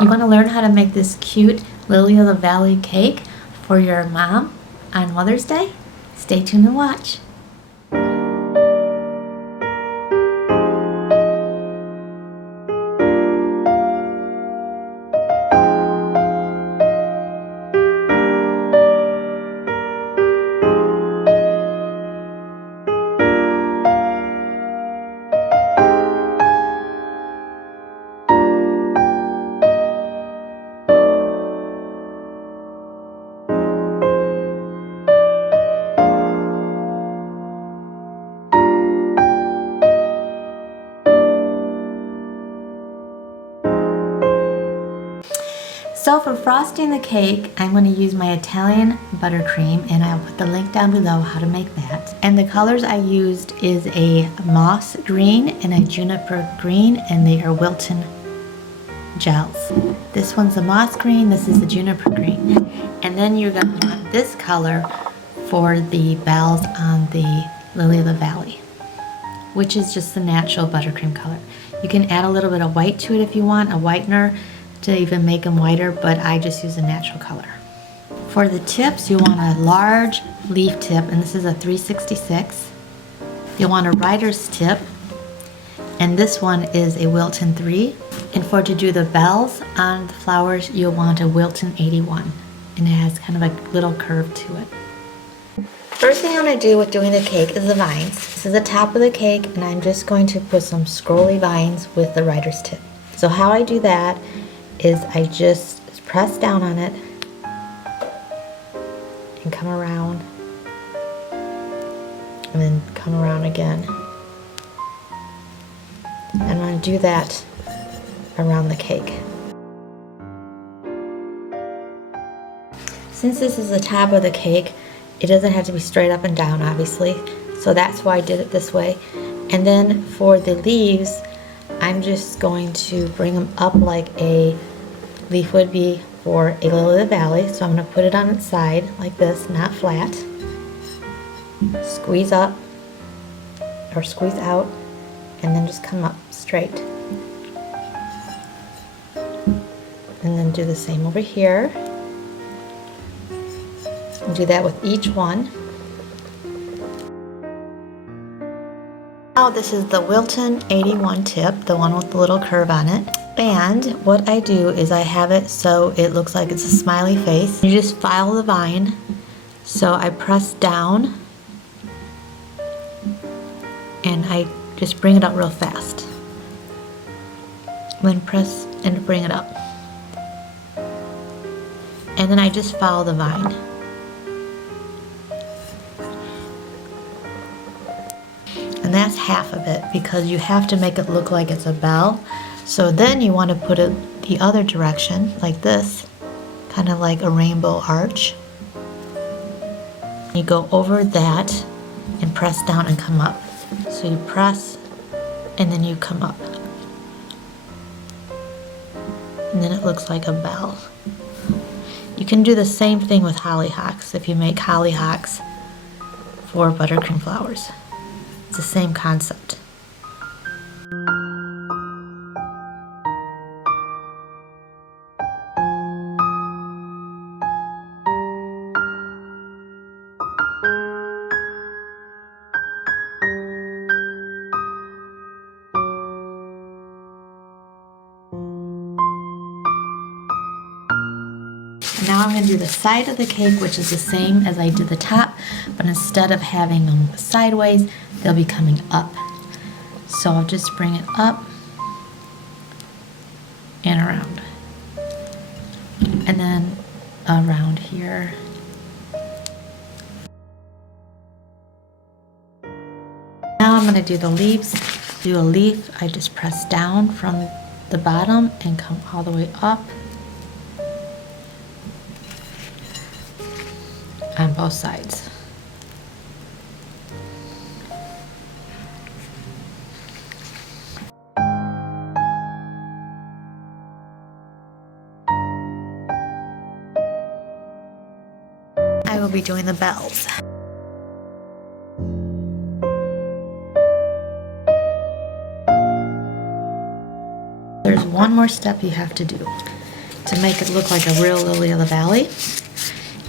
You want to learn how to make this cute Lily of the Valley cake for your mom on Mother's Day? Stay tuned and watch. So for frosting the cake, I'm going to use my Italian buttercream, and I'll put the link down below how to make that. And the colors I used is a moss green and a juniper green, and they are Wilton gels. This one's a moss green, this is the juniper green. And then you're going to want this color for the bells on the Lily of the Valley, which is just the natural buttercream color. You can add a little bit of white to it if you want, a whitener, to even make them whiter, but I just use a natural color. For the tips, you want a large leaf tip, and this is a 366. You'll want a writer's tip, and this one is a Wilton 3. And for to do the bells on the flowers, you'll want a Wilton 81, and it has kind of a little curve to it. First thing I'm going to do with doing the cake is the vines. This is the top of the cake, and I'm just going to put some scrolly vines with the writer's tip. So how I do that is I just press down on it and come around and then come around again. And I'm going to do that around the cake. Since this is the top of the cake, it doesn't have to be straight up and down, obviously, so that's why I did it this way. And then for the leaves, I'm just going to bring them up like a leaf would be for a Lily of the Valley. So I'm going to put it on its side like this, not flat. Squeeze up or squeeze out, and then just come up straight. And then do the same over here. And do that with each one. Now this is the Wilton 81 tip, the one with the little curve on it. And what I do is I have it so it looks like it's a smiley face. You just file the vine. So I press down and I just bring it up real fast. Then press and bring it up. And then I just follow the vine. And that's half of it because you have to make it look like it's a bell. So then you want to put it the other direction, like this, kind of like a rainbow arch. You go over that and press down and come up. So you press and then you come up. And then it looks like a bell. You can do the same thing with hollyhocks if you make hollyhocks for buttercream flowers. It's the same concept. Now I'm going to do the side of the cake, which is the same as I did the top, but instead of having them sideways, they'll be coming up. So I'll just bring it up and around. And then around here. Now I'm going to do the leaves. Do a leaf, I just press down from the bottom and come all the way up. On both sides. I will be doing the bells. There's one more step you have to do. to make it look like a real lily of the valley,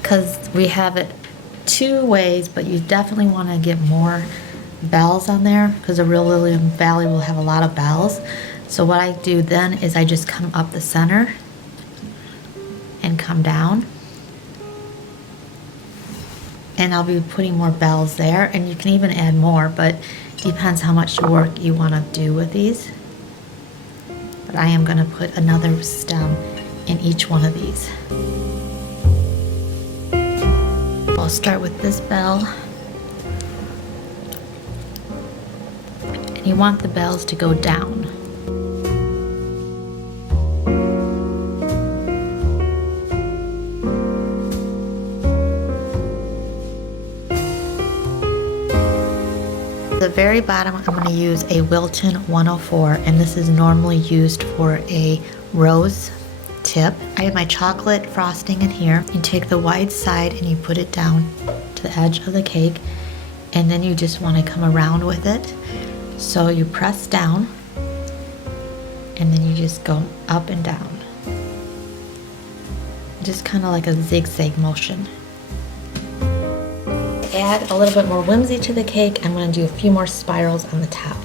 because we have it two ways, but you definitely want to get more bells on there because a real lily of the valley will have a lot of bells. So what I do then is I just come up the center and come down, and I'll be putting more bells there, and you can even add more, but depends how much work you want to do with these. But I am going to put another stem in each one of these. I'll start with this bell, and you want the bells to go down. The very bottom, I'm going to use a Wilton 104, and this is normally used for a rose tip. I have my chocolate frosting in here. You take the wide side and you put it down to the edge of the cake, and then you just want to come around with it. So you press down, and then you just go up and down. Just kind of like a zigzag motion. Add a little bit more whimsy to the cake, I'm going to do a few more spirals on the top.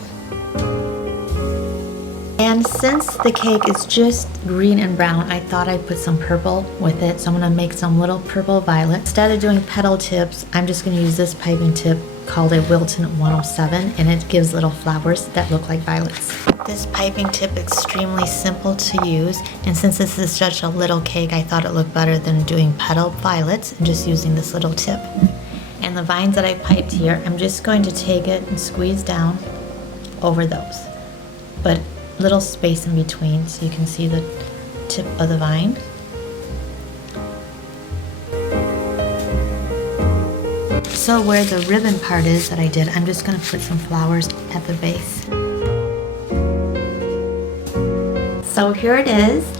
And since the cake is just green and brown, I thought I'd put some purple with it, so I'm going to make some little purple violet. Instead of doing petal tips, I'm just going to use this piping tip called a Wilton 107, and it gives little flowers that look like violets. This piping tip is extremely simple to use, and since this is such a little cake, I thought it looked better than doing petal violets and just using this little tip. And the vines that I piped here, I'm just going to take it and squeeze down over those, but little space in between so you can see the tip of the vine. So where the ribbon part is that I did, I'm just going to put some flowers at the base. So here it is,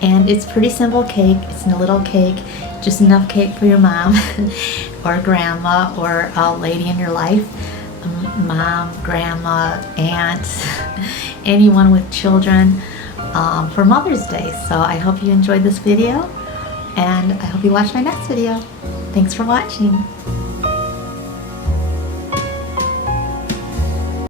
and it's pretty simple cake. It's a little cake, just enough cake for your mom or grandma or a lady in your life, mom, grandma, aunt, anyone with children, for Mother's Day. So I hope you enjoyed this video, and I hope you watch my next video. Thanks for watching.